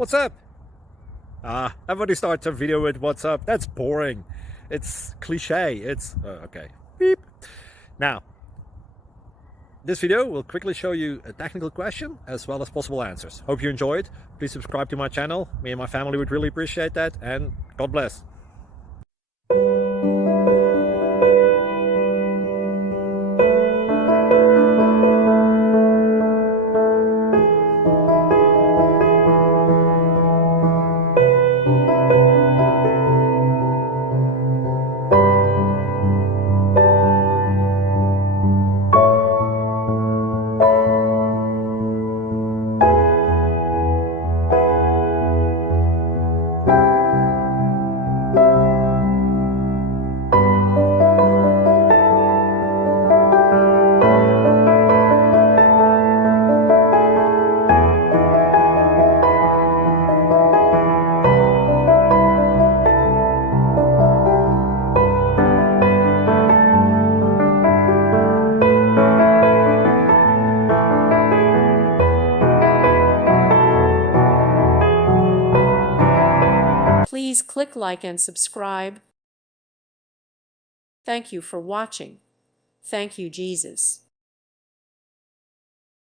What's up? Everybody starts a video with what's up. That's boring. It's cliche. It's okay. Beep. Now, this video will quickly show you a technical question as well as possible answers. Hope you enjoyed. Please subscribe to my channel. Me and my family would really appreciate that, and God bless. Please click like and subscribe. Thank you for watching. Thank you, Jesus.